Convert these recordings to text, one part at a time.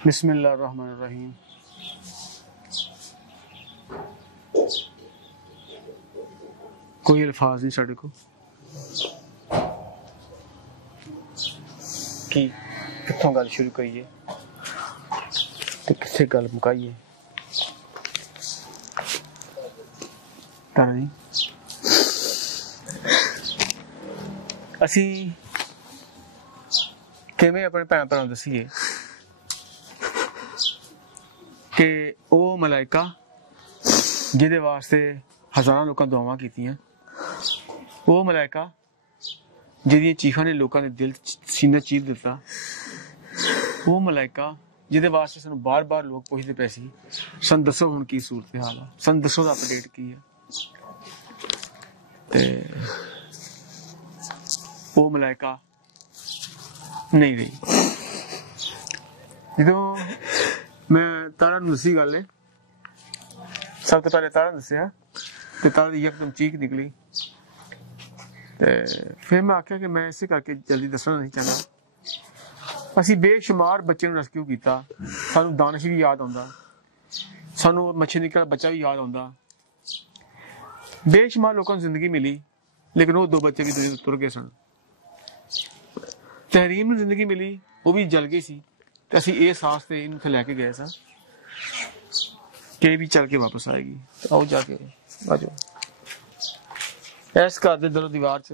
बिस्मिल्लाहिर्रहमानिर्रहीम। कोई अल्फाज नहीं साढ़े को कि कित्थों गल शुरू करिए ते कित्थे गल मुकाइए। तां असी किवें अपने भैन भरावां नूं दस्सीए कि वो मलाइका जिहदे वास्ते हज़ारां लोकां दुआवां कीतियां, वो मलाइका जिहदियां चीखां ने लोकां दे दिल सीना चीर दित्ता, वो मलाइका जिहदे वास्ते सानूं बार बार लोग पुछदे पे सी सन दसो हुण की सूरत हाल आ, सन दसो दा अपडेट की है। ते वो मलाइका नहीं रही। जदों मैं तारा नूं दस्सी गल है, सब तो पहले तारा दस्सिया ते तारा दी यकदम चीख निकली। ते फिर मैं आख्या कि मैं इसे करके जल्दी दसना नहीं चाहता। असी बेशुमार बच्चे नूं रेस्क्यू कीता, सानू दानिश भी याद आउंदा, सानू मच्छी निकल बच्चा भी याद आउंदा। बेशुमार लोगों को जिंदगी मिली, लेकिन वो दो बच्चे की दुनिया तुर गए सन। तहरीम नूं जिंदगी मिली, वो भी जल गई सी। ते असी ये साहस ते इन्हूं थे लैके गए सा कि भी चल के वापस आएगी। तो आओ जाके आ जाओ। इस घर दे दरो दीवार च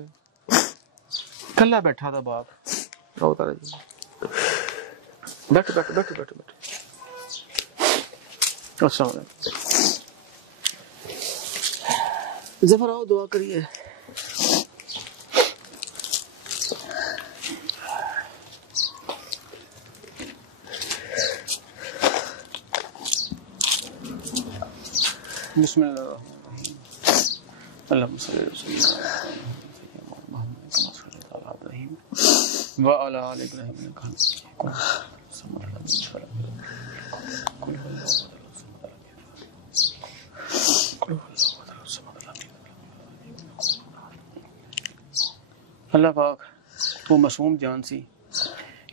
कल्ला बैठा था बाप। आओ तारा जी, बैठ बैठ बैठ बैठ बैठ। अच्छा जफर आओ दुआ करिए। बिस्मिल्लाहिर्रहमानिर्रहीम। अल्लाहुम्मा सल्ली अला सय्यिदिना मुहम्मद कमा सल्लैता अला इब्राहीम व अला आलि इब्राहीम इन्नका हमीदुम मजीद। अल्लाह पाक वो मासूम जान सी,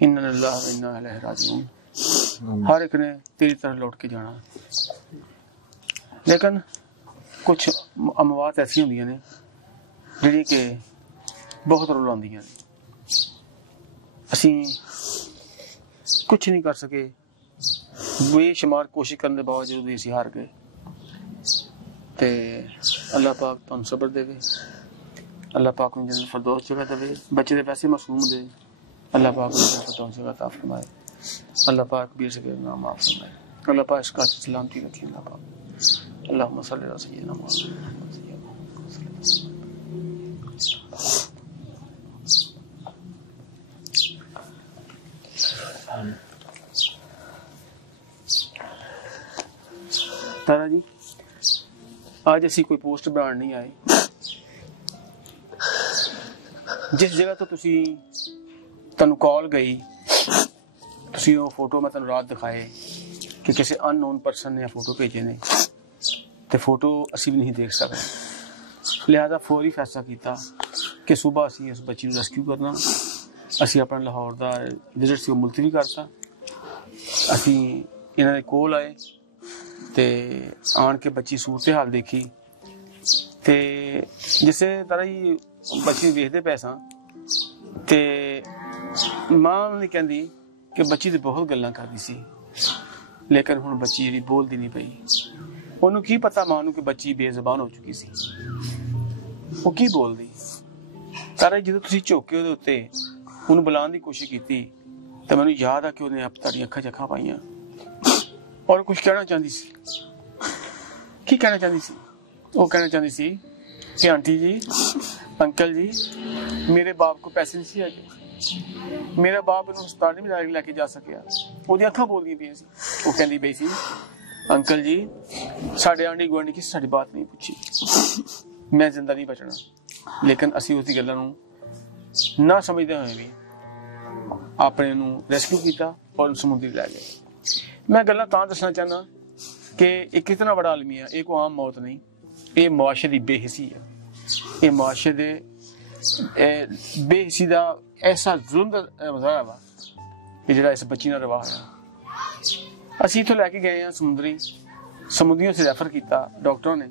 इन्ना लिल्लाहि व इन्ना इलैहि राजिऊन। हर एक ने तेरी तरफ लौट के जाना, लेकिन कुछ अमवात ऐसी होंदियां ने जिहड़ी कि बहुत रुलाउंदियां ने। असी कुछ नहीं कर सके, बेशुमार कोशिश करने के बावजूद भी असी हार गए। ते अल्लाह पाक तुहानू सबर देवे, अल्लाह पाक नूं जन्नत फिरदौस जगह देवे। बच्चे दे वैसे मासूम दे, अल्लाह पाक नूं जन्नत फिरदौस जगह अता फरमाए। अल्लाह पाक भी सके नाम माफ फरमाए। अल्लाह पाक इसका सलामती रखे। अल्लाह पाक अल्लाहुम्मा सल्ली अला सय्यिदिना मुहम्मद। तारा जी, आज असी कोई पोस्ट बनाने नहीं आए। जिस जगह तो तुहानू कॉल गई, तुसी वो फोटो मैं तुहानू रात दिखाए कि किसी अननोन पर्सन ने फोटो भेजे ने, ते फोटो असी भी नहीं देख सकते। लिहाजा फौरी फैसला किया कि सुबह असी उस बच्ची को रेस्क्यू करना। असी अपना लाहौर का विजिट से मुलतवी करता। असी इन्हां दे कोल आए ते आन के बच्ची सूरत हाल देखी। ते जिसे तरह ही बच्ची वेखते पे सां ते मां उन्हें कहती कि बच्ची तो बहुत गल्लां करदी सी, लेकिन हुण बच्ची जिहड़ी बोलदी नहीं पई। उन्होंने की पता मां नूं कि बच्ची बेज़बान हो चुकी सी, वो की बोलदी। तारा जो तुसीं झोके उहदे उत्ते उन्हें बुलाने की कोशिश की, तो मैनूं याद आ कि उन्हें तुहाडी अखां च अखां पाईयां और कुछ कहना चाहती सी। की कहना चाहती सी? वो कहना चाहती सी कि आंटी जी, अंकल जी, मेरे बाप को पैसे नहीं सी है, मेरा बाप इन्हूं हस्पताल नहीं लैके जा सकिया। उहदी अखां बोलदियां पईयां सी। वो कहंदी पई सी, अंकल जी, साढ़े आंढी गुआढ़ी किसी साड़ी बात नहीं पूछी, मैं जिंदा नहीं बचना। लेकिन असी उसकी गल्लां नूं ना समझदे होए भी अपने नूं रेस्क्यू किया और समुद्री लै गए। मैं गल्लां तां दसना चाहना कि एक कितना बड़ा आलमिया, ये कोई आम मौत नहीं, ये मुआशरे की बेहिसी है। ये मुआशरे दे बेहिसी का ऐसा जुल्म का मुजाहरा वा कि जिहड़ा इस बच्ची नाल रवा होया। ਅਸੀਂ ਇੱਥੋਂ ਲੈ ਕੇ ਗਏ ਹਾਂ ਸਮੁੰਦਰੀਆਂ से ਰੈਫਰ ਕੀਤਾ ਡਾਕਟਰਾਂ ਨੇ।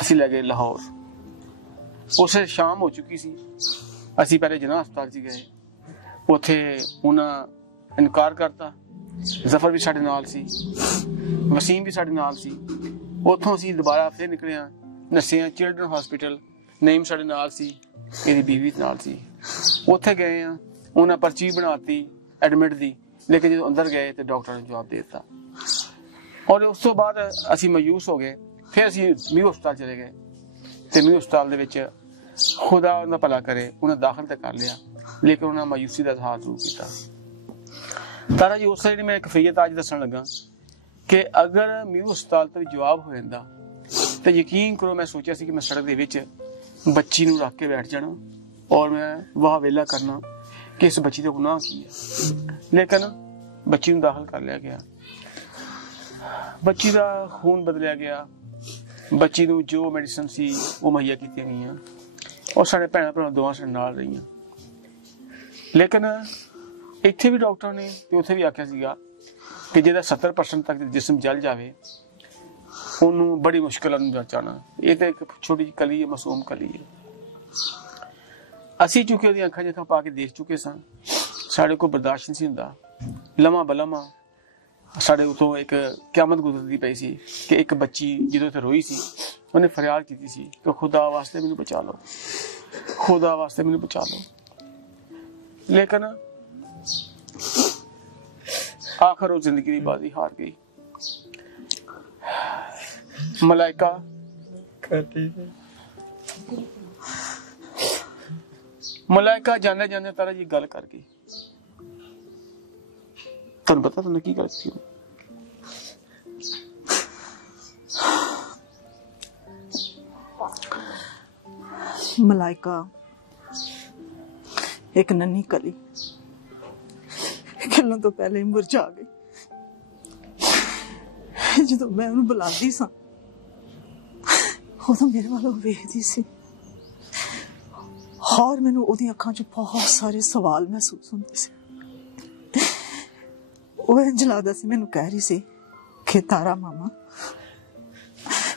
ਅਸੀਂ ਲੈ ਗਏ ਲਾਹੌਰ। ਉਸੇ ਸ਼ਾਮ ਹੋ ਚੁੱਕੀ ਸੀ। ਅਸੀਂ ਪਹਿਲੇ ਜਿਨਾਹ ਹਸਪਤਾਲ 'ਚ ਗਏ, ਉੱਥੇ ਉਹਨਾਂ ਇਨਕਾਰ ਕਰਤਾ। ਜ਼ਫਰ ਵੀ ਸਾਡੇ ਨਾਲ ਸੀ, ਵਸੀਮ ਵੀ ਸਾਡੇ ਨਾਲ ਸੀ। ਉੱਥੋਂ ਅਸੀਂ ਦੁਬਾਰਾ ਫਿਰ ਨਿਕਲੇ ਹਾਂ, ਨੱਸੇ ਹਾਂ ਚਿਲਡਰਨ ਹਸਪੀਟਲ। ਨਈਮ ਸਾਡੇ ਨਾਲ ਸੀ, ਇਹਦੀ ਬੀਵੀ ਨਾਲ ਸੀ। ਉੱਥੇ ਗਏ ਹਾਂ, ਉਹਨਾਂ ਪਰਚੀ ਬਣਾਤੀ ਐਡਮਿਟ ਦੀ, ਲੇਕਿਨ ਜਦੋਂ ਅੰਦਰ ਗਏ ਤੇ ਡਾਕਟਰ ਨੇ ਜਵਾਬ ਦੇ ਦਿੱਤਾ। ਔਰ ਉਸ ਤੋਂ ਬਾਅਦ ਅਸੀਂ ਮਾਯੂਸ ਹੋ ਗਏ। ਫਿਰ ਅਸੀਂ ਮਿਊ ਹਸਪਤਾਲ ਚਲੇ ਗਏ ਤੇ ਮਿਊ ਹਸਪਤਾਲ ਦੇ ਵਿੱਚ ਖੁਦਾ ਉਹਨਾਂ ਦਾ ਭਲਾ ਕਰੇ, ਉਹਨਾਂ ਦਾਖਲ ਤਾਂ ਕਰ ਲਿਆ, ਲੇਕਿਨ ਉਹਨਾਂ ਮਾਯੂਸੀ ਦਾ ਇਜ਼ਹਾਰ ਜ਼ਰੂਰ ਕੀਤਾ। ਤਾਰਾ ਜੀ ਉਸ ਜਿਹੜੀ ਮੈਂ ਇੱਕ ਕਫੀਅਤ ਅੱਜ ਦੱਸਣ ਲੱਗਾ ਕਿ ਅਗਰ ਮਿਊ ਹਸਪਤਾਲ ਤੋਂ ਜਵਾਬ ਹੋ ਜਾਂਦਾ ਤੇ ਯਕੀਨ ਕਰੋ ਮੈਂ ਸੋਚਿਆ ਸੀ ਕਿ ਮੈਂ ਸੜਕ ਦੇ ਵਿੱਚ ਬੱਚੀ ਨੂੰ ਰੱਖ ਕੇ ਬੈਠ ਜਾਣਾ ਔਰ ਮੈਂ ਵਾਹ ਵੇਲਾ ਕਰਨਾ ਕਿ ਇਸ ਬੱਚੀ ਦਾ ਗੁਨਾਹ ਕੀ ਹੈ। ਲੇਕਿਨ ਬੱਚੀ ਨੂੰ ਦਾਖਲ ਕਰ ਲਿਆ ਗਿਆ, ਬੱਚੀ ਦਾ ਖੂਨ ਬਦਲਿਆ ਗਿਆ, ਬੱਚੀ ਨੂੰ ਜੋ ਮੈਡੀਸਨ ਸੀ ਉਹ ਮੁਹੱਈਆ ਕੀਤੀਆਂ ਗਈਆਂ ਔਰ ਸਾਡੇ ਭੈਣਾਂ ਭਰਾ ਦੋਵਾਂ ਸਾਡੇ ਨਾਲ ਰਹੀਆਂ। ਲੇਕਿਨ ਇੱਥੇ ਵੀ ਡਾਕਟਰ ਨੇ ਤੇ ਉੱਥੇ ਵੀ ਆਖਿਆ ਸੀਗਾ ਕਿ ਜਿਹਦਾ 70% ਤੱਕ ਜਿਸਮ ਜਲ ਜਾਵੇ ਉਹਨੂੰ ਬੜੀ ਮੁਸ਼ਕਿਲ ਨੂੰ ਬਚਾਉਣਾ। ਇਹ ਤਾਂ ਇੱਕ ਛੋਟੀ ਜਿਹੀ ਕਲੀ ਹੈ, ਮਾਸੂਮ ਕਲੀ ਹੈ। ਅਸੀਂ ਚੁੱਕੇ ਉਹਦੀਆਂ ਅੱਖਾਂ 'ਚ ਅੱਖਾਂ ਪਾ ਕੇ ਦੇਖ ਚੁੱਕੇ ਸਾਂ, ਸਾਡੇ ਕੋਲ ਬਰਦਾਸ਼ਤ ਨਹੀਂ ਸੀ ਹੁੰਦਾ। ਲਮਾ ਬਲਮਾ ਸਾਡੇ ਉਤੋਂ ਇੱਕ ਕਿਆਮਤ ਗੁਜ਼ਰਦੀ ਪਈ ਸੀ ਕਿ ਇੱਕ ਬੱਚੀ ਜਦੋਂ ਇੱਥੇ ਰੋਈ ਸੀ ਉਹਨੇ ਫਰਿਆਦ ਕੀਤੀ ਸੀ ਕਿ ਖੁਦਾ ਵਾਸਤੇ ਮੈਨੂੰ ਬਚਾ ਲਓ, ਖੁਦਾ ਵਾਸਤੇ ਮੈਨੂੰ ਬਚਾ ਲਓ। ਲੇਕਿਨ ਆਖਰ ਉਹ ਜ਼ਿੰਦਗੀ ਦੀ ਬਾਜ਼ੀ ਹਾਰ ਗਈ। ਮਲਾਇਕਾ ਜਾਂਦੇ ਜਾਂਦੇ ਤਾਰਾ ਜੀ ਗੱਲ ਕਰ ਗਈ। ਤੁਹਾਨੂੰ ਪਤਾ ਤੁਹਾਨੂੰ ਕੀ ਗੱਲ ਸੀ? ਮਲਾਇਕਾ ਇੱਕ ਨੰਨੀ ਕਲੀ ਖਿਲਣ ਤੋਂ ਪਹਿਲੇ ਹੀ ਮੁਰਝਾ ਗਈ। ਜਦੋਂ ਮੈਂ ਉਹਨੂੰ ਬੁਲਾਉਂਦੀ ਸਾਂ ਉਦੋਂ ਮੇਰੇ ਵੱਲੋਂ ਵੇਖਦੀ ਸੀ ਔਰ ਮੈਨੂੰ ਉਹਦੀਆਂ ਅੱਖਾਂ 'ਚ ਬਹੁਤ ਸਾਰੇ ਸਵਾਲ ਮਹਿਸੂਸ ਹੁੰਦੇ ਸੀ। ਉਹ ਇੰਝ ਲੱਗਦਾ ਸੀ ਮੈਨੂੰ ਕਹਿ ਰਹੀ ਸੀ ਕਿ ਤਾਰਾ ਮਾਮਾ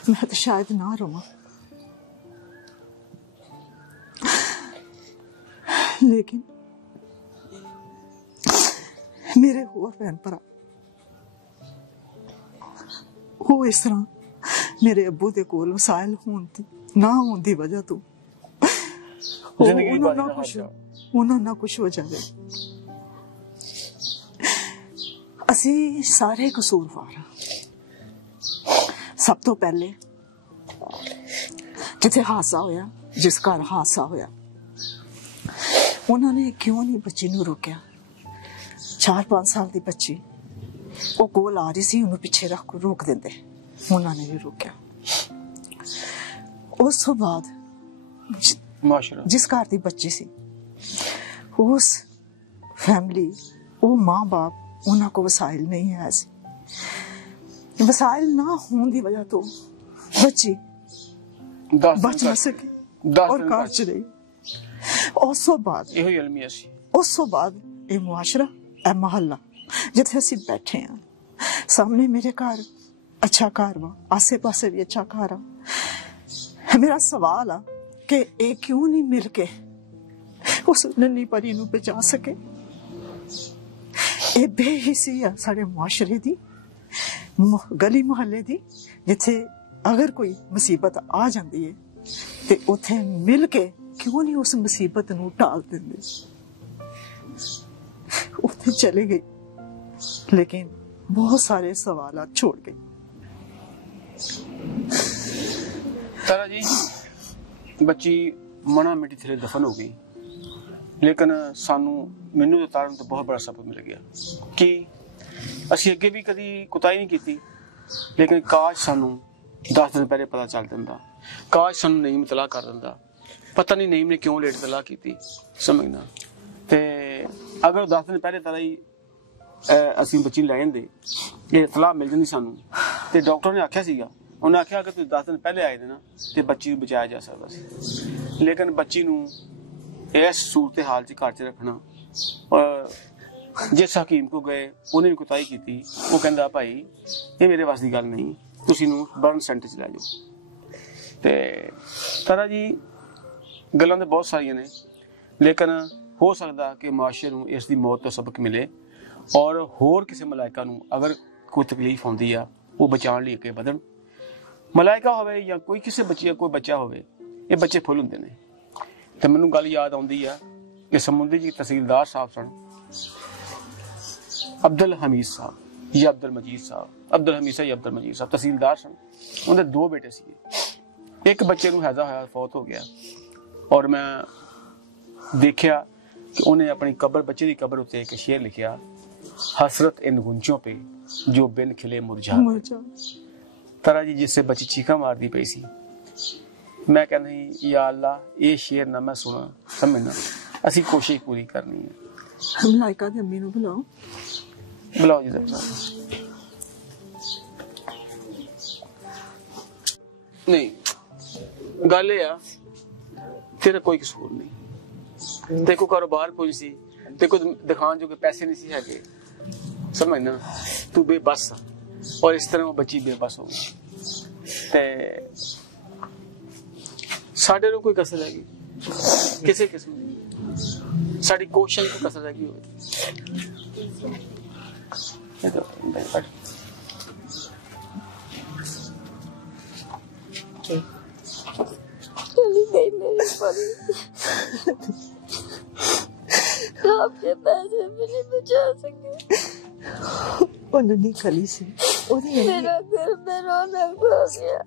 ਮੈਂ ਤਾਂ ਸ਼ਾਇਦ ਨਾ ਰੋਵਾਂ, ਲੇਕਿਨ ਮੇਰੇ ਹੋਰ ਭੈਣ ਭਰਾ ਉਹ ਇਸ ਤਰ੍ਹਾਂ ਮੇਰੇ ਅੱਬੂ ਦੇ ਕੋਲ ਵਸਾਇਲ ਨਾ ਹੋਣ ਦੀ ਵਜ੍ਹਾ ਤੋਂ ਉਹਨਾਂ ਨਾਲ ਕੁਛ ਹੋ ਜਾਵੇ। ਅਸੀਂ ਸਾਰੇ ਕਸੂਰਵਾਰ ਹਾਂ। ਸਭ ਤੋਂ ਪਹਿਲੇ ਜਿੱਥੇ ਹਾਦਸਾ ਹੋਇਆ, ਜਿਸ ਘਰ ਹਾਦਸਾ ਹੋਇਆ, ਉਹਨਾਂ ਨੇ ਕਿਉਂ ਨਹੀਂ ਬੱਚੀ ਨੂੰ ਰੋਕਿਆ? 4-5 ਸਾਲ ਦੀ ਬੱਚੀ ਉਹ ਕੋਲ ਆ ਰਹੀ ਸੀ, ਉਹਨੂੰ ਪਿੱਛੇ ਰੱਖ ਕੇ ਰੋਕ ਦਿੰਦੇ। ਉਹਨਾਂ ਨੇ ਵੀ ਰੋਕਿਆ। ਉਸ ਤੋਂ ਬਾਅਦ ਜਿਸ ਘਰ ਦੀ ਬੱਚੀ ਸੀ ਉਸ ਫੈਮਿਲੀ, ਉਹ ਮਾਂ ਬਾਪ, ਉਹਨਾਂ को वसाइल नहीं है। ऐसे वसाइल ना होने की वजह तो बच्ची बच न सकी और कार च रही। उस बाद ये मुआशरा, ए मोहल्ला जिथे असी बैठे हैं, सामने मेरे घर अच्छा घर वा, आसे पासे भी अच्छा घर आ। मेरा सवाल आ कि ये क्यों नहीं मिल के उस नन्ही परी नूं बचा सके? ये बेहिसी आ साडे मुआशरे दी, गली मुहल्ले दी, जिथे अगर कोई मुसीबत आ जाती है ते उथे मिल के क्यों नहीं उस मुसीबत नूं टाल दिंदे? उथे चले गई, लेकिन बहुत सारे सवाल छोड़ गई। तारा जी, बच्ची मना मिट्टी थले दफन हो गई, लेकिन सानू मैनू तो तारन तो बहुत बड़ा सबक मिल गया कि असी अगे भी कभी कुताही नहीं की, लेकिन काश सानू 10 दिन पहले पता चल दिंदा, काश सानू नईम इतला कर दिंदा। पता नहीं नईम ने क्यों लेट इतला की, समझना। ते अगर 10 दिन पहले तारा ही असी बच्ची लै जांदे, ये इतला मिल जाती सानू, ते डॉक्टर ने आख्या सीगा, उन्हें आख्या अगर तुसीं 10 दिन पहले आए थे ना तो बच्ची नूं बचाया जा सकता सी। लेकिन बच्ची नूं इस सूरत हाल च घर च रखना जिस हकीम को गए उन्हें भी कुताही की थी। वो कहता भाई ये मेरे वास की गल नहीं, तुसी इहनूं बर्न सेंटर च लै जाओ। ते तारा जी गल्लां तो बहुत सारियां ने, लेकिन हो सकता कि मुआशरे नूं इस दी मौत तो सबक मिले और होर किसी मलाइका नूं अगर कोई तकलीफ आउंदी आ वो बचाउण लई अगे वधण। मलाइका होवे या कोई किसी बच्चे कोई बच्चा होवे, ये बच्चे फुल हुंदे ने। ते मैनूं गल याद आउंदी आ कि समुंदरी जी तहसीलदार साहब सन अब्दुल हमीद साहब या अब्दुल मजीद साहब, अब्दुल हमीद साहब या अब्दुल मजीद साहब तहसीलदार सन। उनके दो बेटे सी, एक बच्चे नूं हैजा होया फौत हो गया और मैं देखिया कि उन्हें अपनी कब्र बच्चे की कब्र उत्ते एक शेर लिखिया, हसरत इन गुंजों पे जो बिन खिले मुरझा। तारा जी जिससे बच्ची चीखा मारदी पई सी, मैं कहना या अल्लाह ये शेर ना मैं सुना समझना, असी कोशिश पूरी करनी है। मलाइका दी अम्मी नूं बुलाओ, बुलाओ जी जरा। नहीं गल ये आ तेरा कोई कसूर नहीं, देखो कारोबार कोई सी, देखो दिखाने जो पैसे नहीं सी है, समझना तू बेबस और इस तरह वो बच्ची बेबस हो गई। ते साडे नु कोई कसर हैगी किसी किस्म दी, साडी कोशिश को कसर हैगी होवे। चली गई मेरी परी, आपके पैसे भी नहीं बचा सके। उन्होंने खली सी, मेरा घर में रौनक हो गया।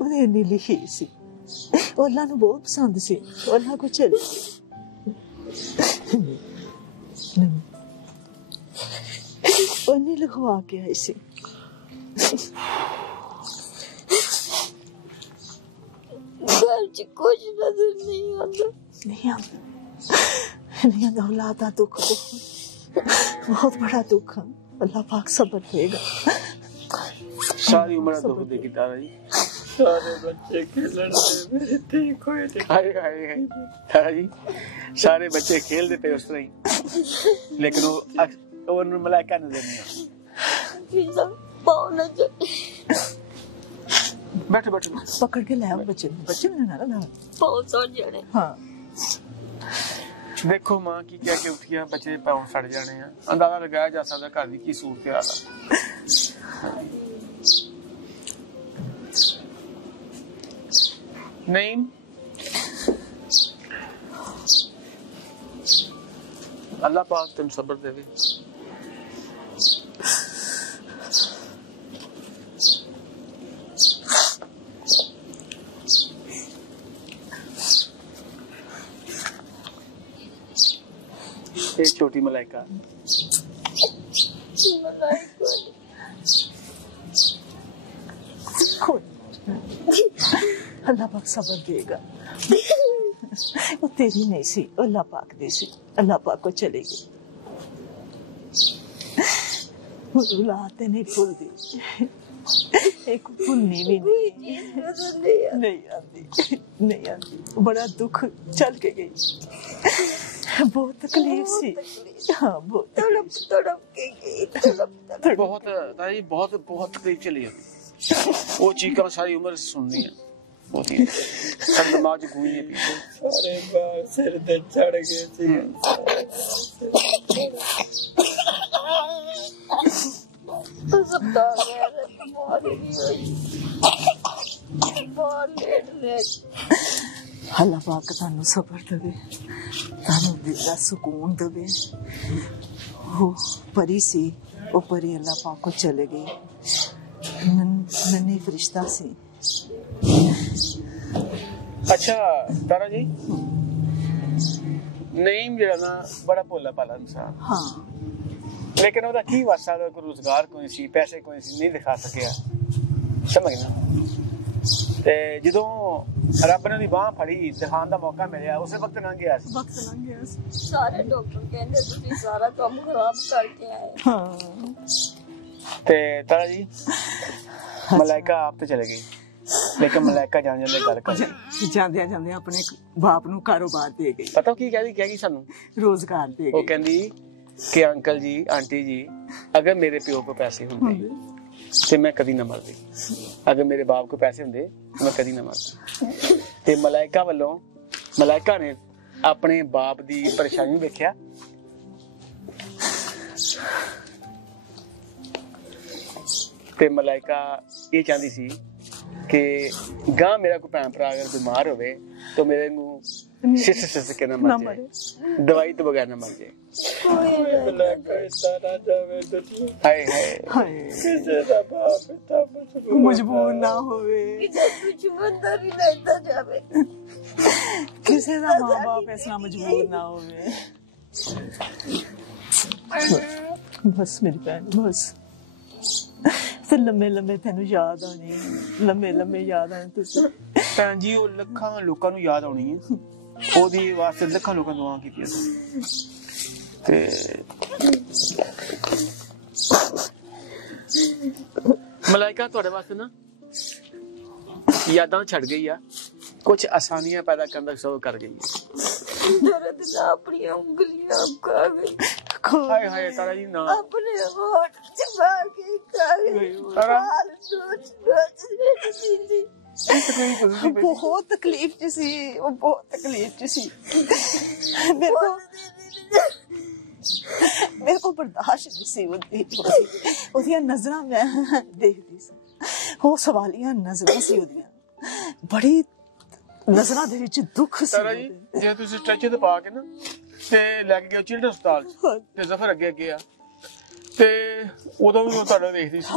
उन्हें इन्नी लिखी सी, अल्लाह नूं बहुत पसंद सी, अल्लाह को चली उन्हें लिखवा के आई सी। घर च कुछ नजर नहीं आता, नहीं आता औलाद का दुख बहुत बड़ा दुख है। अल्लाह पाक सब्र देगा, सारी उम्र दुख देगी तारा जी। सारे बच्चे खेलन दे मेरे ठीक होए थे। हाय हाय हाय तारा जी, सारे बच्चे खेल देते उस तरह ही, लेकिन वो मलाइका नजर नहीं आता। बैठो बैठो पकड़ के लाओ बच्चे ने ना लाओ, बहुत सड़ जाने। हाँ देखो मां की क्या के उठिया बच्चे पाँव सड़ जाने हैं, अंदाजा लगाया जा सकता घर की सूरत हाल नहीं। अल्लाह पाक तुम सब्र देवे। ये छोटी मलाइका अल्लाह पाक सब्र देगा। वो तेरी नहीं सी, अल्लाह पाक दी सी, अल्लाह पाक को चलेगी। औलाद नहीं भूलदी, एक भूलनी भी नहीं आती। बड़ा दुख चल के गई, बहुत तकलीफ सी। हाँ बहुत तड़प के गई, बहुत ताई बहुत तकलीफ चली है। वो चीखा सारी उम्र सुननी है, होती है सब दिमाग घूमी है पीछे। अरे बाप सिर ते चढ़ गए थे। अल्लाह पाक तानू सबर देवे, तानू दिल दा सुकून देवे। वो परी सी, वो परी अल्लाह पाक को चले गई। नन्ही फरिश्ता सी। अच्छा तारा जी, नईम जेड़ा ना बड़ा भोला भाला इंसान, हाँ लेकिन ओदा की वासा दा कोई रोजगार कोई सी, पैसे कोई सी, नहीं दिखा सकिया, समझना। ते जदों रब ने दी बाह फड़ी, दिखाने दा मौका मिलिया, उस वक्त लंघ गया सी। वक्त लंघ गया सी। सारे डॉक्टर कहंदे तुसी सारा काम खराब करके आए। हाँ ते तारा जी मलाइका आप तो चले गई, लेकिन मलाइका जाने जाने गल कर ਜਾਂਦੇ ਜਾਂਦੇ ਆਪਣੇ ਬਾਪ ਨੂੰ ਕਾਰੋਬਾਰ ਦੇ ਗਈ, पता की कह गई सानू, रोजगार दे वो गई। कहंदी कि अंकल जी आंटी जी अगर मेरे प्यो को पैसे होंगे तो मैं कदी ना मरदी, अगर मेरे बाप को पैसे होंगे मैं कदी ना मरदी। ते मलाइका वालों मलाइका ने अपने बाप दी परेशानी देखिया ते मलाइका ये चाहती सी कि गां मेरा कोई भैन भरा अगर बीमार होवे तो मेरे नूं सिस के ना मर जाए, दवाई तो बगैर ना मर जाए। हाय हाय मजबूर ना होवे, किसी दा मां बाप इस तरह मजबूर ना होवे। बस मेरी भैन बस, फिर लम्बे लम्बे तेन याद आनी, लम्बे लम्बे याद आने तुझे भैन जी। वो लखां लोकां नूं याद आनी है, ओदी वास्ते लखां लोकां दुआ कीतियां ते मलाइका तुहाडे वास्ते ना यादां छड़ गई आ, कुछ आसानियां पैदा करने का शुरू कर गई है। दर्द ना अपनी उंगलियां खा गई, हाय हाय तारा जी ना अपने होठ चबा के खा गई। तारा बहुत तकलीफ च सी, वो बहुत तकलीफ च सी। मेरे को बर्दाश्त नहीं सी होती, ओदियां नजरां मैं देखदी सी, वो सवालियां नजरां सी ओदियां, बड़ी नजरां दे विच दुख सी। तारा जी जे तुसीं स्ट्रेचर ते पा के ना ते लैके गए चिल्ड्रन हस्पताल ते जफर अगे अगे आ ते उदों भी मैं तुहाडा देखदी सी।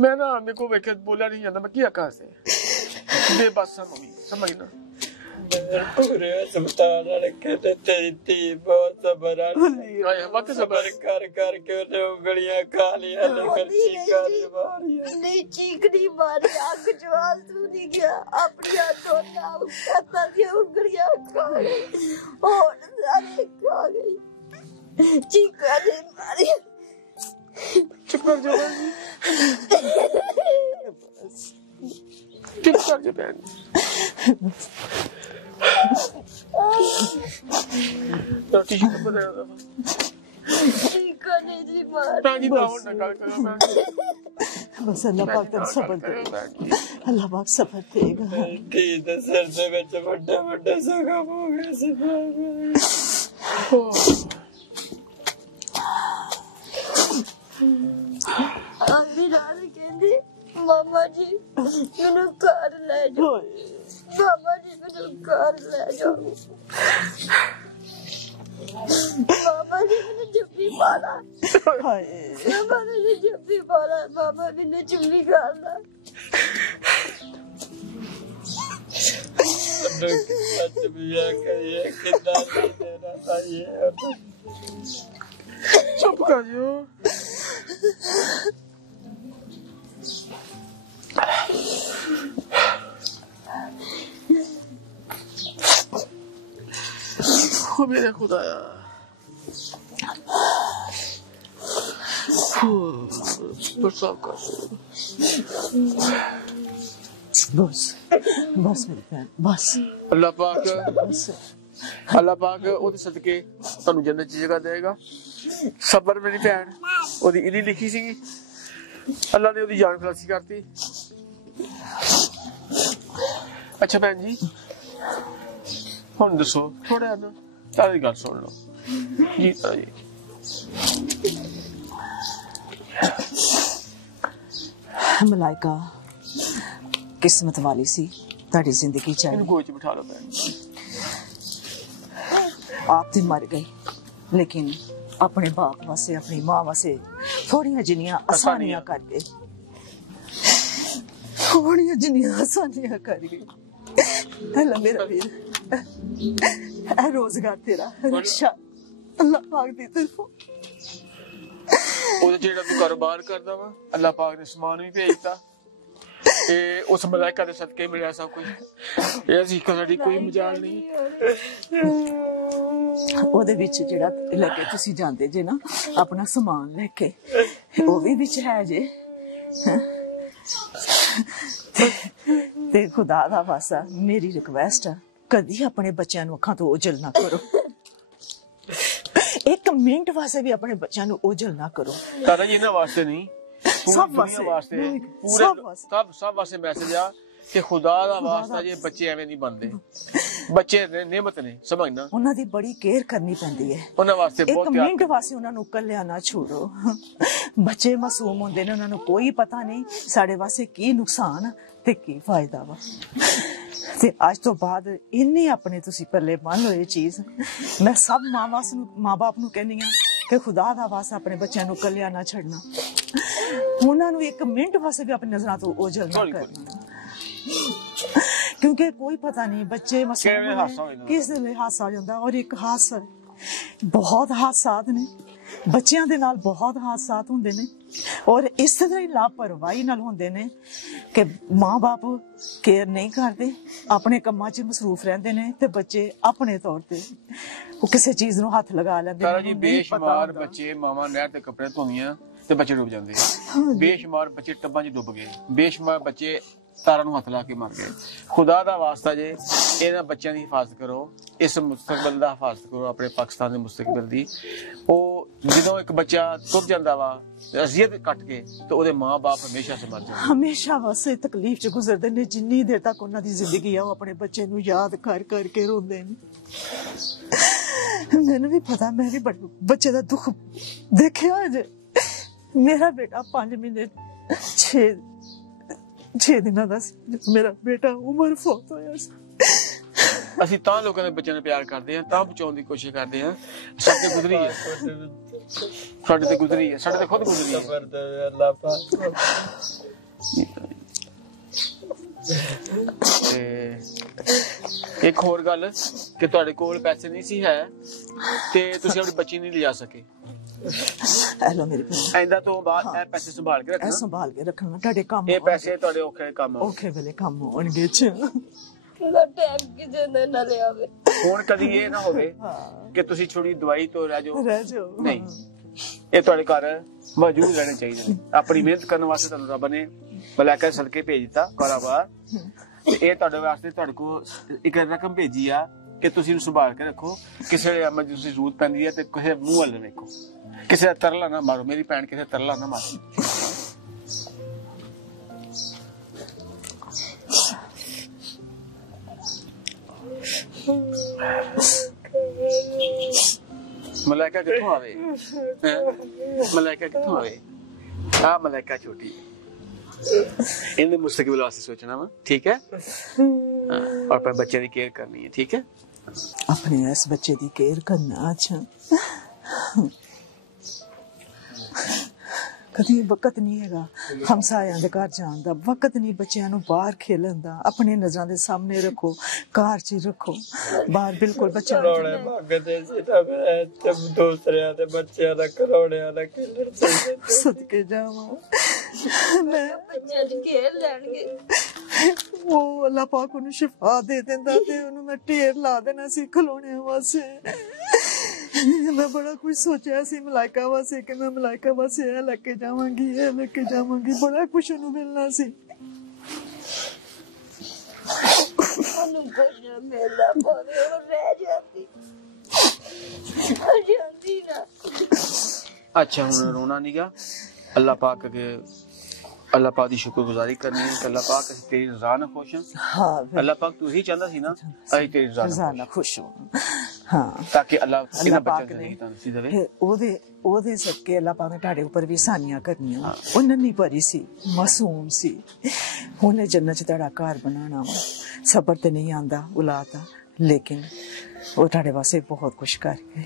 मैं ना मेरे को वेख बोलिया नहीं जांदा, मैं की आखां से बेबस समझ ना। पूरे अस्पताल वाले कहते तेरी धी बहुत वक्त सबर कर कर के उसने उंगलियां खा लिया, लेकिन चीखा नहीं मारी। नहीं चीख नहीं मारी, आंख जो आंसू नहीं गया, अपनी दोनों कहता कि उंगलियां खा गई और सारे खा गई, चीखा नहीं मारी। चुप कर जाओ, चुप कर जाओ बहन। तो टिश्यू पेपर दे दो। चीखा नहीं मारी। ताजी दावत ना कर करो बहन। बस अल्लाह पाक तेन सबर देगा, अल्लाह पाक सबर देगा। धी दे सिर दे विच वड्डे वड्डे जख्म हो गए सी। आधी रात कहती मामा जी मैनू घर ले जाओ, मामा जी मैनू घर ले जाओ, मामा जी मैनू जब्बी मारा, मामा मैनू जब्बी मारा, मामा मैनू चुम्मी खाना। सच भी है कहिए कितना नहीं देना चाहिए। चुप कर जाओ। ओ मेरे खुदाया, बर्ताव कर। बस बस मेरी भैन बस। अल्लाह पाक ओदे सदके तुहानू जन्नत च जगह देगा। सबर मेरी भैन ओदी इदी लिखी सी, अल्लाह ने ओदी जान खलासी करती। अच्छा भैन जी हुण दसो थोड़ा ना तारी गल सुन लो जी। तारा जी मलाइका किस्मत वाली सी, ताड़ी जिंदगी च आई। गोद च बिठा लो भैन। आप तो मर गई, लेकिन अपने बाप वास्ते अपनी मां वास्ते थोड़ियां जिनियां आसानियां कर गए, थोड़ियां जिनियां आसानियां कर गए। अल्लाह मेरा वीर ए रोजगार तेरा रक्षा अल्लाह पाक दी तरफों। ओदे जेड़ा तू कारोबार करदा वा अल्लाह पाक ने समान भी भेजता। ए उस मलाइका दे सदके मिलिया सब कुछ। ए असी साडी कोई मजाल नहीं। ओदे विच जेड़ा लेके तुसी जांदे जे ना अपना सामान लेके, ओ भी विच है जे। ते खुदा दा वास्ता मेरी रिक्वेस्ट है, कदी अपने बच्चों नूं अखां तो ओझल ना करो। एक ਇੱਕ ਮਿੰਟ ਵਾਸਤੇ ਵੀ ਆਪਣੇ ਬੱਚਿਆਂ ਨੂੰ ਓਝਲ ਨਾ ਕਰੋ। ਤਾਰਾ ਜੀ ਇਹਨਾਂ ਵਾਸਤੇ ਨਹੀਂ, ਸਭ ਵਾਸਤੇ, ਸਭ ਵਾਸਤੇ ਮੈਸੇਜ ਆ ਕਿ ਖੁਦਾ ਦਾ ਵਾਸਤਾ ਜੇ ਬੱਚੇ ਐਵੇਂ ਨਹੀਂ ਬਣਦੇ। ਬੱਚੇ ਨਿਮਤ ਨੇ, ਸਮਝਣਾ ਉਹਨਾਂ ਦੀ ਬੜੀ ਕੇਅਰ ਕਰਨੀ ਪੈਂਦੀ ਹੈ। ਉਹਨਾਂ ਵਾਸਤੇ ਬਹੁਤ ਇੱਕ ਮਿੰਟ ਵਾਸਤੇ ਉਹਨਾਂ ਨੂੰ ਕੱਲਿਆ ਨਾ ਛੋੜੋ। ਬੱਚੇ ਮਾਸੂਮ ਹੁੰਦੇ ਨੇ, ਉਹਨਾਂ ਨੂੰ ਕੋਈ ਪਤਾ ਨਹੀਂ ਸਾਡੇ ਵਾਸਤੇ ਕੀ ਨੁਕਸਾਨ ਤੇ ਕੀ ਫਾਇਦਾ ਵਾ। ਤੇ ਅੱਜ ਤੋਂ ਬਾਅਦ ਇੰਨੀ ਆਪਣੇ ਤੁਸੀਂ ਪੱਲੇ ਬੰਨ ਲਓ ਇਹ ਚੀਜ਼। ਮੈਂ ਸਭ ਮਾਂ ਬਾਪ ਨੂੰ ਕਹਿੰਦੀ ਹਾਂ ਕਿ ਖੁਦਾ ਦਾ ਵਾਸਤਾ ਆਪਣੇ ਬੱਚਿਆਂ ਨੂੰ ਕੱਲਿਆ ਨਾ ਛੱਡਣਾ। ਉਹਨਾਂ ਨੂੰ ਇੱਕ ਮਿੰਟ ਵਾਸਤੇ ਵੀ ਆਪਣੀ ਨਜ਼ਰਾਂ ਤੋਂ ਓਝਲ ਨਾ ਕਰਨਾ, ਕਿਉਂਕਿ ਕੋਈ ਪਤਾ ਨਹੀਂ ਬੱਚੇ ਮਾਸੂਮ ਕਿਸ ਵੇਲੇ ਹਾਦਸਾ ਹੋ ਜਾਂਦਾ। ਔਰ ਇੱਕ ਹਾਦਸਾ, ਬਹੁਤ ਹਾਦਸਾਤ ਨੇ ਬੱਚਿਆਂ ਦੇ ਨਾਲ, ਬਹੁਤ ਹਾਦਸਾਤ ਹੁੰਦੇ ਨੇ ਔਰ ਇਸ ਤਰ੍ਹਾਂ ਹੀ ਲਾਪਰਵਾਹੀ ਨਾਲ ਹੁੰਦੇ ਨੇ ਕਿ ਮਾਂ ਬਾਪ ਕੇਅਰ ਨਹੀਂ ਕਰਦੇ, ਆਪਣੇ ਕੰਮਾਂ 'ਚ ਮਸਰੂਫ ਰਹਿੰਦੇ ਨੇ ਤੇ ਬੱਚੇ ਆਪਣੇ ਤੌਰ ਤੇ ਉਹ ਕਿਸੇ ਚੀਜ਼ ਨੂੰ ਹੱਥ ਲਗਾ ਲੈਂਦੇ ਨੇ। ਜੀ ਬੇਸ਼ੁਮਾਰ ਬੱਚੇ ਮਾਵਾਂ ਨਹਿਰ ਤੇ ਕੱਪੜੇ ਧੋਂਦੀਆਂ ਤੇ ਬੱਚੇ ਡੁੱਬ ਜਾਂਦੇ, ਬੇਸ਼ੁਮਾਰ ਬੱਚੇ ਟੱਬਾਂ 'ਚ ਡੁੱਬ ਗਏ, ਬੇਸ਼ੁਮਾਰ ਬੱਚੇ ਤਾਰਾਂ ਨੂੰ ਹੱਥ ਲਾ ਕੇ ਮਰ ਗਏ। ਖੁਦਾ ਦਾ ਵਾਸਤਾ ਜੇ ਇਹਨਾਂ ਬੱਚਿਆਂ ਦੀ ਹਿਫਾਜ਼ਤ ਕਰੋ, ਇਸ ਮੁਸਤਕਬਲ ਦਾ ਹਿਫਾਜ਼ਤ ਕਰੋ, ਆਪਣੇ ਪਾਕਿਸਤਾਨ ਦੇ ਮੁਸਤਕਬਲ ਦੀ। ਉਹ ਜਦੋਂ ਇੱਕ ਬੱਚਾ ਤੁਰ ਜਾਂਦਾ ਵਾ ਅਜ਼ੀਅਤ ਕੱਟ ਕੇ ਤੇ ਉਹਦੇ ਮਾਂ ਬਾਪ ਹਮੇਸ਼ਾ ਸੇ ਮਰ ਜਾਂਦੇ, ਹਮੇਸ਼ਾ ਵਾਸਤੇ ਤਕਲੀਫ 'ਚ ਗੁਜ਼ਰਦੇ ਨੇ। ਜਿੰਨੀ ਦੇਰ ਤੱਕ ਉਹਨਾਂ ਦੀ ਜ਼ਿੰਦਗੀ ਆ ਉਹ ਆਪਣੇ ਬੱਚੇ ਨੂੰ ਯਾਦ ਕਰ ਕਰਕੇ ਰੋਂਦੇ ਨੇ। ਮੈਨੂੰ ਵੀ ਪਤਾ, ਮੈਂ ਵੀ ਬੱਚੇ ਦਾ ਦੁੱਖ ਦੇਖਿਆ। ਅਜੇ ਮੇਰਾ ਬੇਟਾ 5 ਮਹੀਨੇ 6 ਦਿਨਾਂ ਦਾ ਮੇਰਾ ਬੇਟਾ ਉਮਰ ਫੌਤ ਹੋਇਆ ਸੀ। ਅਸੀਂ ਤਾਂ ਲੋਕਾਂ ਦੇ ਬੱਚਿਆਂ ਨੂੰ ਪਿਆਰ ਕਰਦੇ ਹਾਂ, ਤਾਂ ਬਚਾਉਣ ਦੀ ਕੋਸ਼ਿਸ਼ ਕਰਦੇ ਹਾਂ। ਸਾਡੇ ਗੁਜ਼ਰੀ ਹੈ, ਸਾਡੇ ਤੇ ਗੁਜ਼ਰੀ ਹੈ, ਸਾਡੇ ਤੇ ਖੁਦ ਗੁਜ਼ਰੀ ਹੈ। ਤੇ ਇੱਕ ਹੋਰ ਗੱਲ ਕਿ ਤੁਹਾਡੇ ਕੋਲ ਪੈਸੇ ਨਹੀਂ ਸੀ ਹੈ ਤੇ ਤੁਸੀਂ ਆਪਣੀ ਬੱਚੀ ਨਹੀਂ ਲਿਜਾ ਸਕੇ। ਹੈਲੋ ਮੇਰੀ ਭੈਣ, ਇੰਦਾ ਤੋਂ ਬਾਅਦ ਇਹ ਪੈਸੇ ਸੰਭਾਲ ਕੇ ਰੱਖਣਾ, ਸੰਭਾਲ ਕੇ ਰੱਖਣਾ। ਤੁਹਾਡੇ ਕੰਮ, ਇਹ ਪੈਸੇ ਤੁਹਾਡੇ ਔਖੇ ਵੇਲੇ ਕੰਮ ਹੋਣਗੇ। ਹੁਣ ਕਦੀ ਇਹ ਨਾ ਹੋਵੇ ਕਿ ਤੁਸੀਂ ਛੋੜੀ ਦਵਾਈ ਤੋਂ ਰਹਿ ਜਾਓ। ਨਹੀਂ, ਇਹ ਤੁਹਾਡੇ ਘਰ ਮੌਜੂਦ ਰਹਿਣੇ ਚਾਹੀਦੇ ਨੇ। ਆਪਣੀ ਮਿਹਨਤ ਕਰਨ ਵਾਸਤੇ ਤੁਹਾਨੂੰ ਰੱਬ ਨੇ ਮਲਾਇਕਾ ਸਦਕੇ ਭੇਜ ਦਿੱਤਾ ਕਾਰੋਬਾਰ, ਤੇ ਇਹ ਤੁਹਾਡੇ ਵਾਸਤੇ ਤੁਹਾਡੇ ਕੋਲ ਇੱਕ ਰਕਮ ਭੇਜੀ ਆ ਕਿ ਤੁਸੀਂ ਇਹਨੂੰ ਸੰਭਾਲ ਕੇ ਰੱਖੋ। ਕਿਸੇ ਵੇਲੇ ਐਮਰਜੈਂਸੀ ਜ਼ਰੂਰਤ ਪੈਂਦੀ ਹੈ ਤੇ ਕਿਸੇ ਮੂੰਹ ਵੱਲ ਵੇਖੋ, ਕਿਸੇ ਦਾ ਤਰਲਾ ਨਾ ਮਾਰੋ। ਮੇਰੀ ਭੈਣ, ਕਿਸੇ ਤਰਲਾ ਨਾ ਮਾਰੋ। ਮਲਾਇਕਾ ਕਿੱਥੋਂ ਆਵੇ? ਮਲਾਇਕਾ ਕਿੱਥੋਂ ਆਵੇ? ਆ ਮਲਾਇਕਾ ਛੋਟੀ, ਇਹਨੇ ਮੁਸਤਕਬਲ ਵਾਸਤੇ ਸੋਚਣਾ ਵਾ, ਠੀਕ ਹੈ? ਔਰ ਆਪਣੇ ਬੱਚੇ ਦੀ ਕੇਅਰ ਕਰਨੀ ਹੈ, ਠੀਕ ਹੈ? ਆਪਣੇ ਇਸ ਬੱਚੇ ਦੀ ਕੇਅਰ ਕਰਨਾ। ਅੱਛਾ, ਕਦੀ ਵਕਤ ਨਹੀਂ ਹੈਗਾ ਹਮਸਾਇਆਂ ਦੇ ਘਰ ਜਾਣ ਦਾ, ਵਕਤ ਨਹੀਂ ਬੱਚਿਆਂ ਨੂੰ ਬਾਹਰ ਖੇਲਣ ਦਾ। ਆਪਣੇ ਨਜ਼ਰਾਂ ਦੇ ਸਾਹਮਣੇ ਰੱਖੋ, ਘਰ 'ਚ ਰੱਖੋ, ਬਾਹਰ ਬਿਲਕੁਲ ਬੱਚਿਆਂ ਨੂੰ ਮੰਗਦੇ ਸੀ ਤਾਂ ਮੈਂ ਦੂਸਰਿਆਂ ਦੇ ਬੱਚਿਆਂ ਦਾ ਕਰੋੜਿਆਂ ਦਾ ਖੇਲਣ ਸਦਕੇ ਜਾਵਾਂ। ਮੈਂ ਬੱਚਿਆਂ ਦੀ ਖੇਲ ਲੈਣਗੇ, ਉਹ ਅੱਲਾਹ ਪਾਕ ਉਹਨੂੰ ਸ਼ਿਫਾ ਦੇ ਦਿੰਦਾ ਤੇ ਉਹਨੂੰ ਮੈਂ ਢੇਰ ਲਾ ਦੇਣਾ ਸੀ ਖਿਲੌਣਿਆਂ ਵਾਸਤੇ। ਮੈਂ ਬੜਾ ਕੁਝ ਸੋਚਿਆ ਸੀ ਮਲਾਇਕਾ ਵਾਸਤੇ ਕਿ ਮੈਂ ਮਲਾਇਕਾ ਵਾਸਤੇ ਇਹ ਲੈ ਕੇ ਜਾਵਾਂਗੀ, ਇਹ ਲੈ ਕੇ ਜਾਵਾਂਗੀ, ਬੜਾ ਕੁਝ ਉਹਨੂੰ ਮਿਲਣਾ ਸੀ। ਉਹਨੂੰ ਕੁਝ ਮਿਲਦਾ ਭਾਵੇਂ ਉਹ ਰਹਿ ਜਾਂਦੀ ਨਾ। ਅੱਛਾ, ਹੁਣ ਰੋਣਾ ਨੀਗਾ। ਅੱਲਾਹ ਪਾਕ ਅਗੇ ਅੱਲਾਹ ਪਾਕ ਦੀ ਸ਼ੁਕਰਗੁਜ਼ਾਰੀ ਕਰਨੀ ਹੈ। ਅੱਲਾਹ ਪਾਕ ਅਸੀਂ ਤੇਰੀ ਰਜ਼ਾ ਨਾਲ ਖੁਸ਼ ਹਾਂ। ਅੱਲਾਹ ਪਾਕ ਤੂੰ ਹੀ ਚਾਹੁੰਦਾ ਸੀ ਨਾ ਅਸੀਂ ਤੇਰੀ ਰਜ਼ਾ ਨਾਲ ਖੁਸ਼ ਹਾਂ। ਹਾਂ, ਤਾਂ ਕਿ ਅੱਲਾਹ ਇਹਨਾਂ ਬੱਚਿਆਂ ਦੀ ਤਾਂ ਨਸੀਬ ਦੇਵੇ। ਉਹਦੇ ਸਦਕੇ ਅੱਲਾਹ ਪਾਕ ਨੇ ਤੁਹਾਡੇ ਉੱਪਰ ਵੀ ਸਾਨੀਆਂ ਕਰਨੀਆਂ। ਉਹ ਨੰਨੀ ਭਰੀ ਸੀ, ਮਾਸੂਮ ਸੀ, ਉਹਨੇ ਜੰਨਤ 'ਚ ਤੁਹਾਡਾ ਘਰ ਬਣਾਉਣਾ ਵਾ। ਸਬਰ ਤੇ ਨਹੀਂ ਆਉਂਦਾ ਔਲਾਦ ਦਾ, ਲੇਕਿਨ ਉਹ ਤੁਹਾਡੇ ਵਾਸਤੇ ਬਹੁਤ ਕੁਛ ਕਰ ਗਏ,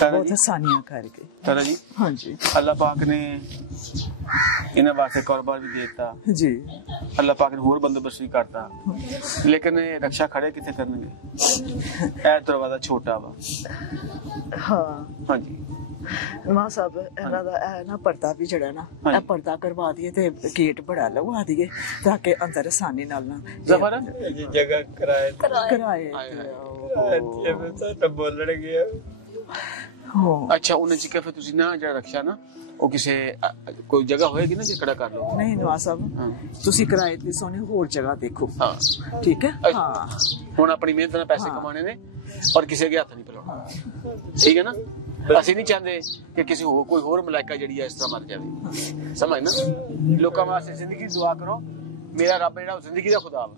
ਬਹੁਤ ਆਸਾਨੀਆਂ ਕਰ ਗਏ। ਤਾਰਾ ਜੀ, ਹਾਂਜੀ, ਅੱਲਾਹ ਪਾਕ ਨੇ ਇਹਨਾਂ ਵਾਸਤੇ ਕਾਰੋਬਾਰ ਵੀ ਦੇ ਦਿੱਤਾ ਜੀ। ਅੱਲਾਹ ਪਾਕ ਨੇ ਹੋਰ ਬੰਦੋਬਸਤ ਵੀ ਕਰਤਾ, ਲੇਕਿਨ ਇਹ ਰਕਸ਼ਾ ਖੜੇ ਕਿੱਥੇ ਕਰਨਗੇ? ਇਹ ਦਰਵਾਜ਼ਾ ਛੋਟਾ ਵਾ। ਹਾਂ, ਹਾਂਜੀ ਮਾਂ ਸਾਹਿਬ, ਇਹਨਾਂ ਦਾ ਇਹ ਨਾ ਪਰਦਾ ਵੀ ਜਿਹੜਾ ਨਾ, ਇਹ ਪਰਦਾ ਕਰਵਾ ਦਈਏ ਤੇ ਗੇਟ ਬੜਾ ਲਗਵਾ ਦਈਏ ਤਾਂ ਕਿ ਅੰਦਰ ਆਸਾਨੀ ਨਾਲ ਨਾ ਜ਼ਫਰ ਜਗ੍ਹਾ ਕਿਰਾਏ ਤੇ ਬੋਲਣ ਗਿਆ। ਅੱਛਾ, ਉਹਨਾਂ ਚ ਫਿਰ ਤੁਸੀਂ ਨਾ ਜਿਹੜਾ ਰਕਸ਼ਾ ਨਾ ਉਹ ਕਿਸੇ ਕੋਈ ਜਗ੍ਹਾ ਹੋਏਗੀ ਨਾ ਜਿਹੜਾ ਕਰ ਲਓ। ਨਹੀਂ ਨਵਾਜ਼ ਸਾਹਿਬ, ਤੁਸੀਂ ਕਿਰਾਏ ਤੇ ਸੋਨੇ ਹੋਰ ਜਗ੍ਹਾ ਦੇਖੋ। ਹਾਂ, ਠੀਕ ਹੈ। ਹਾਂ, ਹੁਣ ਆਪਣੀ ਮਿਹਨਤ ਨਾਲ ਪੈਸੇ ਕਮਾਣੇ ਨੇ ਔਰ ਕਿਸੇ ਦੇ ਹੱਥ ਨਹੀਂ ਪਲਾਉਣਾ, ਠੀਕ ਹੈ ਨਾ? ਅਸੀਂ ਨਹੀਂ ਚਾਹੁੰਦੇ ਕਿ ਕਿਸੇ ਕੋਈ ਹੋਰ ਮਲਾਇਕਾ ਜਿਹੜੀ ਹੈ ਇਸ ਤਰ੍ਹਾਂ ਮਰ ਜਾਵੇ। ਸਮਝ ਨਾ, ਲੋਕਾਂ ਵਾਸਤੇ ਜ਼ਿੰਦਗੀ ਦੀ ਦੁਆ ਕਰੋ। ਮੇਰਾ ਰੱਬ ਜਿਹੜਾ ਜ਼ਿੰਦਗੀ ਦਾ ਖੁਦਾ ਵਾ,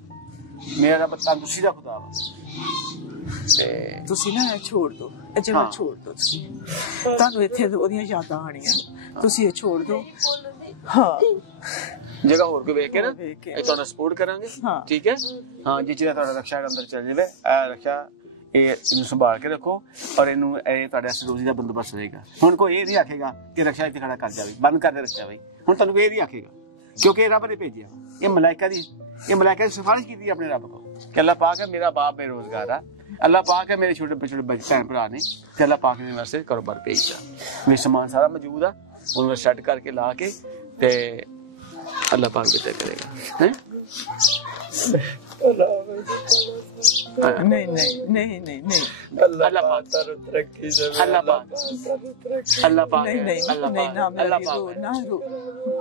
ਮੇਰਾ ਰੱਬ ਤੰਦਰੁਸਤੀ ਦਾ ਖੁਦਾ ਵਾ। ਤੇ ਤੁਸੀਂ ਨਾ ਇਹ ਛੋੜ ਦਿਓ, ਇਹ ਜਗ੍ਹਾ ਛੋੜ ਦਿਓ। ਤੁਸੀਂ ਤੁਹਾਨੂੰ ਇੱਥੇ ਉਹਦੀਆਂ ਯਾਦਾਂ ਆਣੀਆਂ, ਤੁਸੀਂ ਇਹ ਛੋੜ ਦਿਓ। ਹਾਂ, ਜਗ੍ਹਾ ਹੋਰ ਕੋਈ ਵੇਖ ਕੇ ਨਾ ਇਹ ਤੁਹਾਡਾ ਸਪੋਰਟ ਕਰਾਂਗੇ, ਠੀਕ ਹੈ। ਹਾਂ, ਜਿਸ ਜਿਹੜਾ ਤੁਹਾਡਾ ਰਕਸ਼ਾ ਅੰਦਰ ਚੱਲ ਜਾਵੇ, ਇਹ ਰਕਸ਼ਾ ਇਹਨੂੰ ਸੰਭਾਲ ਕੇ ਰੱਖੋ ਔਰ ਇਹਨੂੰ ਇਹ ਤੁਹਾਡੇ ਵਾਸਤੇ ਰੋਜ਼ੀ ਦਾ ਬੰਦੋਬਸਤ ਰਹੇਗਾ। ਹੁਣ ਕੋਈ ਇਹ ਨਹੀਂ ਆਖੇਗਾ ਕਿ ਰਕਸ਼ਾ ਇੱਥੇ ਖੜਾ ਕਰ ਜਾਵੇ, ਬੰਦ ਕਰ ਦੇ ਰਕਸ਼ਾ ਬਈ। ਹੁਣ ਤੁਹਾਨੂੰ ਇਹ ਨਹੀਂ ਆਖੇਗਾ, ਕਿਉਂਕਿ ਇਹ ਰੱਬ ਨੇ ਭੇਜਿਆ। ਇਹ ਮਲਾਇਕਾ ਦੀ ਸਿਫਾਰਿਸ਼ ਕੀਤੀ ਆਪਣੇ ਰੱਬ को कि अल्लाह पाक है मेरा बाप बेरोजगार है, अल्लाह पाक है मेरे छोटे छोटे भैन भरा ने, ते अल्लाह पाक ने वास्ते कारोबार भेजा। मेरा समान सारा मौजूद है, उन्होंने सेट करके ला के ते अल्लाह पाक बेहतर करेगा। हैं नहीं नहीं नहीं नहीं नहीं, अल्लाह पाक तरक्की से, अल्लाह पाक नहीं नहीं नहीं, ना मेरा ना रो।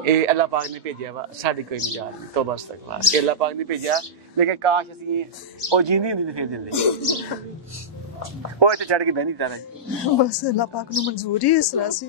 ਇਹ ਅੱਲਾਹ ਪਾਕ ਨੇ ਭੇਜਿਆ ਵਾ, ਸਾਡੀ ਕੋਈ ਮਜਾਲ ਨਹੀਂ। ਤੋਬਾ ਅਸਤਗਫਾਰ, ਇਹ ਅੱਲਾਹ ਪਾਕ ਨੇ ਭੇਜਿਆ। ਲੇਕਿਨ ਕਾਸ਼ ਅਸੀਂ ਉਹ ਜੀਂਦੀ ਹੁੰਦੀ ਤੇ ਫੇਰ ਦਿੰਦੇ, ਉਹ ਇੱਥੇ ਚੜ ਕੇ ਬਹਿ ਨਹੀਂ ਤਾਰਾ। बस अल्लाह पाक नूं मंजूर ही इस तरह सी।